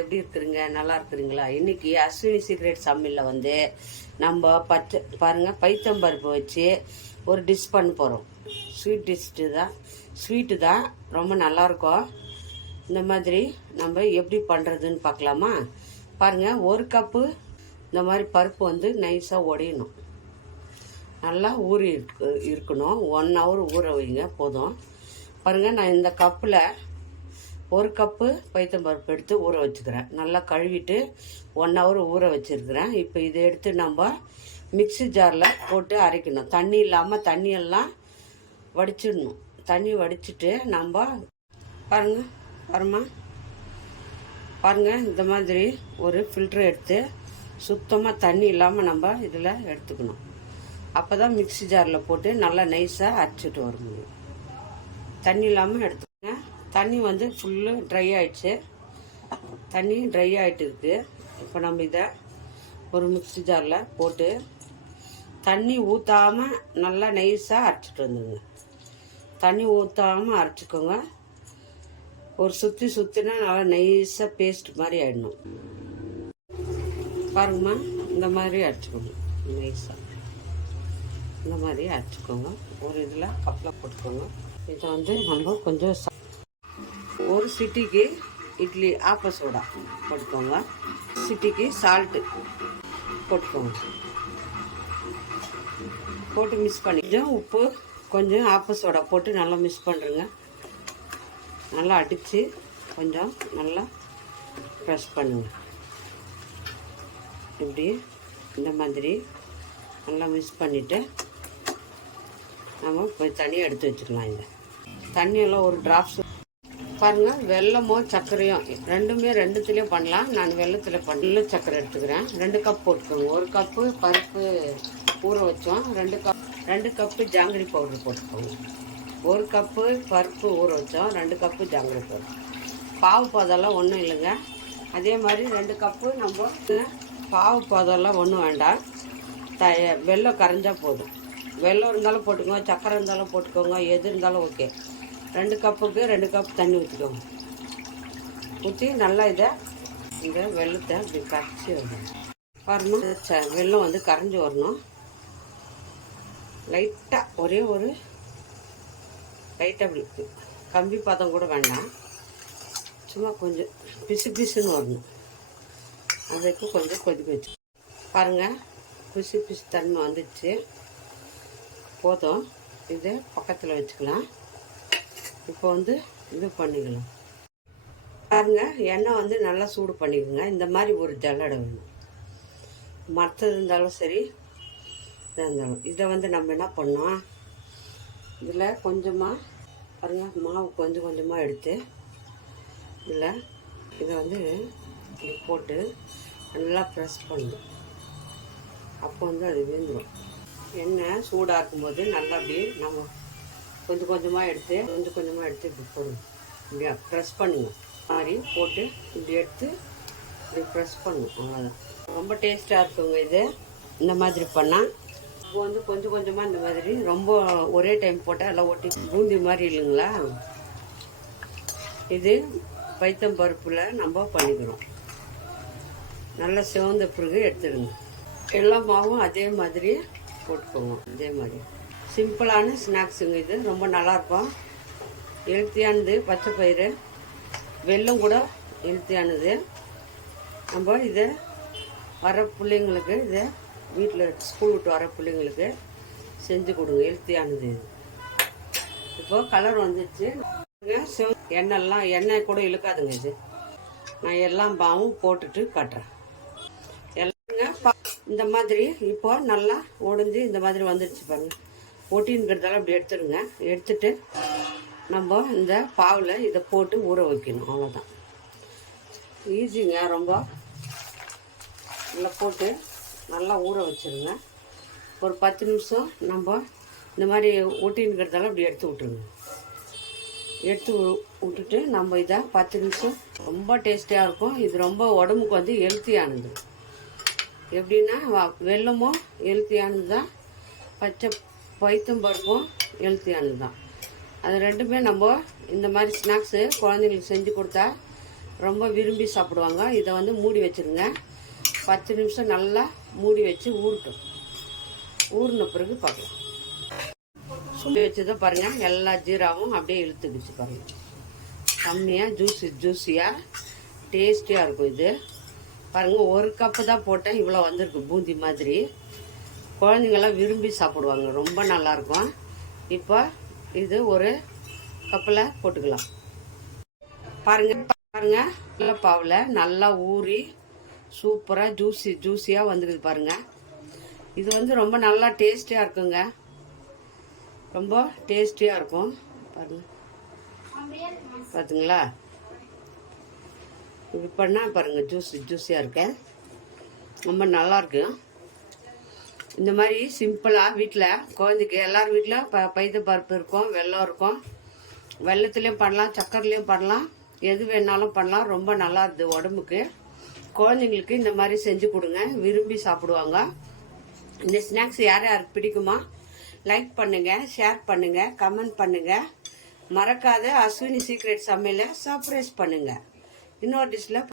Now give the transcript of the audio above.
எப்படி இருக்கிறீங்க? நல்லா இருக்கிறீங்களா? இன்னைக்கு அஸ்வினி சீக்ரெட் சமையலில் வந்து நம்ம பைத்தம்பருப்பு வச்சு ஒரு டிஷ் பண்ண போகிறோம். ஸ்வீட்டு தான் ரொம்ப நல்லாயிருக்கும். இந்த மாதிரி நம்ம எப்படி பண்ணுறதுன்னு பார்க்கலாமா? பாருங்கள், ஒரு கப்பு இந்த மாதிரி பருப்பு வந்து நைஸாக உடையணும். நல்லா ஊறி இருக்கணும். 1 hour ஊற வைங்க போதும். பாருங்கள், நான் இந்த கப்பில் ஒரு கப்பு பைத்தம்பருப்பு எடுத்து ஊற வச்சுக்கிறேன். நல்லா கழுவிட்டு 1 hour ஊற வச்சுருக்கிறேன். இப்போ இதை எடுத்து நம்ம மிக்ஸி ஜாரில் போட்டு அரைக்கணும். தண்ணி இல்லாமல் தண்ணியெல்லாம் வடிச்சிடணும். தண்ணி வடிச்சிட்டு நம்ம பாருங்கள் இந்த மாதிரி ஒரு ஃபில்ட்ரு எடுத்து சுத்தமாக தண்ணி இல்லாமல் நம்ம இதில் எடுத்துக்கணும். அப்போ தான் மிக்ஸி ஜாரில் போட்டு நல்லா நைஸாக அரைச்சிட்டு வர முடியும். தண்ணி இல்லாமல் எடுத்துக்கோங்க. தண்ணி வந்து ஃபுல்லு ட்ரை ஆகிடுச்சு. தண்ணி ட்ரை ஆகிட்டு இருக்குது. இப்போ நம்ம இதை ஒரு மிக்ஸி ஜாரில் போட்டு தண்ணி ஊற்றாமல் நல்லா நைஸாக அரைச்சிட்டு வந்துடுங்க. தண்ணி ஊற்றாமல் அரைச்சிக்கோங்க. ஒரு சுற்றினா நல்லா நைஸாக பேஸ்ட் மாதிரி ஆகிடணும். பாருங்கம்மா, இந்த மாதிரி அரைச்சிக்கோங்க. நைஸாக இந்த மாதிரி அரைச்சிக்கோங்க. ஒரு இதில் கப்பில் போட்டுக்கோங்க. இதை வந்து நம்ம கொஞ்சம் ஒரு சிட்டிக்கு இட்லி ஆப்ப சோடா போட்டுக்கோங்க. சிட்டிக்கு சால்ட்டு போட்டுக்கோங்க. போட்டு மிக்ஸ் பண்ணி கொஞ்சம் உப்பு கொஞ்சம் ஆப்ப சோடா போட்டு நல்லா மிக்ஸ் பண்ணுறேங்க. நல்லா அடித்து கொஞ்சம் நல்லா ப்ரெஸ் பண்ணுங்க. இப்படி இந்த மாதிரி நல்லா மிக்ஸ் பண்ணிவிட்டு நம்ம போய் தண்ணியை எடுத்து வச்சுக்கலாம். இந்த தண்ணியெல்லாம் ஒரு ட்ராப்ஸ் பாருங்கள். வெல்லமோ சர்க்கரையும் ரெண்டுத்துலேயும் பண்ணலாம். நான் வெல்லத்தில் பண்ணல சர்க்கரை எடுத்துக்கிறேன். 2 கப் போட்டுக்கோங்க. 1 கப்பு பருப்பு ஊற வச்சோம். 2 கப்பு ஜாங்கிரி பவுடர் போட்டுக்கோங்க. 1 கப்பு பருப்பு ஊற வச்சோம். 2 கப்பு ஜாங்கிரி பவுடர். பாவு பாதெல்லாம் ஒன்றும் இல்லைங்க. அதே மாதிரி 2 கப்பு நம்ம பாவு பாதெல்லாம் ஒன்றும் வேண்டாம். வெல்லம் கரைஞ்சால் போதும். வெல்லம் இருந்தாலும் போட்டுக்கோங்க, சக்கரை இருந்தாலும் போட்டுக்கோங்க, எது இருந்தாலும் ஓகே. 2 கப்புக்கு 2 கப் தண்ணி ஊற்றிக்கோங்க. ஊற்றி நல்லா இந்த வெல்லத்தை இப்படி கரைச்சி வரணும். பாருங்கள், வெல்லம் வந்து கரைஞ்சி வரணும். லைட்டாக ஒரே ஒரு லைட்டாக கம்பி பாதம் கூட வேண்டாம். சும்மா கொஞ்சம் பிசுன்னு வரணும். அதுக்கு கொஞ்சம் கொதிக்க வச்சு பாருங்கள். பிசு தன்மை வந்துச்சு. போதும். இதை பக்கத்தில் வச்சுக்கலாம். இப்போ வந்து இது பண்ணிக்கலாம். பாருங்கள், எண்ணெய் வந்து நல்லா சூடு பண்ணிக்கோங்க. இந்த மாதிரி ஒரு ஜல்லடை வேணும். மற்றது இருந்தாலும் சரி, இதாக இருந்தாலும். இதை வந்து நம்ம என்ன பண்ணோம், இதில் கொஞ்சமாக பாருங்கள், மாவு கொஞ்சமாக எடுத்து இதை வந்து இப்படி போட்டு நல்லா ப்ரெஸ் பண்ணணும். அப்போ வந்து அது விழுந்துடும். எண்ணெய் சூடாக இருக்கும்போது நல்லா அப்படி நம்ம கொஞ்சமாக எடுத்து இப்படி போடுங்க. இப்படியா ப்ரெஸ் பண்ணுங்க. மாதிரி போட்டு இப்படி எடுத்து இப்படி ப்ரெஸ் பண்ணுங்க. அவ்வளோதான். ரொம்ப டேஸ்ட்டாக இருக்குங்க இது. இந்த மாதிரி பண்ணால் இப்போ வந்து கொஞ்சமாக இந்த மாதிரி ரொம்ப ஒரே டைம் போட்டால் எல்லாம் ஒட்டி பூந்தி மாதிரி இல்லைங்களா. இது பைத்தம்பருப்பில் நம்ம பண்ணிக்கிறோம். நல்லா சிவந்த பிறகு எடுத்துடுங்க. எல்லா மாவும் அதே மாதிரி போட்டுக்கோங்க. இதே மாதிரி சிம்பிளான ஸ்நாக்ஸுங்க. இது ரொம்ப நல்லாயிருக்கும். ஹெல்த்தியானது. பச்சை பயிறு வெல்லம் கூட ஹெல்த்தியானது. நம்ம இதை வர பிள்ளைங்களுக்கு, இதை வீட்டில் ஸ்கூல் விட்டு வர பிள்ளைங்களுக்கு செஞ்சு கொடுங்க. ஹெல்த்தியானது இது. இப்போது கலர் வந்துடுச்சு. எண்ணெய் கூட இழுக்காதுங்க. இது நான் எல்லாம் பாவும் போட்டுட்டு காட்டுறேன். இந்த மாதிரி இப்போ நல்லா உடஞ்சி இந்த மாதிரி வந்துடுச்சு பாருங்கள். ஒட்டின்னுக்கிறதால அப்படி எடுத்துடுங்க. எடுத்துட்டு நம்ம இந்த பாவில் இதை போட்டு ஊற வைக்கணும். அவ்வளோதான். ஈஸிங்க. ரொம்ப நல்லா போட்டு நல்லா ஊற வச்சுருங்க. ஒரு 10 நிமிஷம் நம்ம இந்த மாதிரி ஒட்டின்னுக்கிறதால அப்படி எடுத்து விட்டுருங்க. எடுத்து விட்டுட்டு நம்ம இதை 10 நிமிஷம் ரொம்ப டேஸ்டியாக இருக்கும். இது ரொம்ப உடம்புக்கு வந்து ஹெல்த்தியானது. எப்படின்னா வெல்லமும் ஹெல்த்தியானது தான், பைத்தம்பருப்பும் ஹெல்த்தியானது தான். அது ரெண்டுமே நம்ம இந்த மாதிரி ஸ்நாக்ஸு குழந்தைங்களுக்கு செஞ்சு கொடுத்தா ரொம்ப விரும்பி சாப்பிடுவாங்க. இதை வந்து மூடி வச்சுருங்க. 10 நிமிஷம் நல்லா மூடி வச்சு ஊறட்டும். ஊறின பிறகு பார்க்கலாம். மூடி வச்சதை பாருங்கள், எல்லா ஜீராவும் அப்படியே இழுத்துக்கிச்சு பாருங்கள். கம்மியாக ஜூஸியாக டேஸ்டியாக இருக்கும். இது பாருங்கள், 1 கப்பு தான் போட்டேன், இவ்வளோ வந்திருக்கு பூந்தி மாதிரி. குழந்தைங்கள்லாம் விரும்பி சாப்பிடுவாங்க, ரொம்ப நல்லாயிருக்கும். இப்போ இது 1 கப்பில் போட்டுக்கலாம். பாருங்கள் வெள்ளைப்பாவில் நல்லா ஊறி சூப்பராக ஜூஸியாக வந்துக்குது பாருங்கள். இது வந்து ரொம்ப நல்லா டேஸ்டியாக இருக்குங்க, ரொம்ப டேஸ்டியாக இருக்கும். பாருங்கள், பார்த்துங்களா? இப்படி பண்ணால் பாருங்கள், ஜூஸியாக இருக்கு, ரொம்ப நல்லாயிருக்கு. இந்த மாதிரி சிம்பிளாக வீட்டில் குழந்தைக்கு எல்லார் வீட்டில் பைத்த பருப்பு இருக்கும், வெல்லம் இருக்கும். வெல்லத்துலேயும் பண்ணலாம், சக்கரைலையும் பண்ணலாம், எது வேணாலும் பண்ணலாம். ரொம்ப நல்லா இருக்குது உடம்புக்கு. குழந்தைங்களுக்கு இந்த மாதிரி செஞ்சு கொடுங்க, விரும்பி சாப்பிடுவாங்க. இந்த ஸ்நாக்ஸ் யாருக்கு பிடிக்குமா லைக் பண்ணுங்கள், ஷேர் பண்ணுங்கள், கமெண்ட் பண்ணுங்கள். மறக்காத அஸ்வினி சீக்ரெட் சமையலை சர்ப்ரைஸ் பண்ணுங்கள். இன்னொரு டிஷ்ஷில்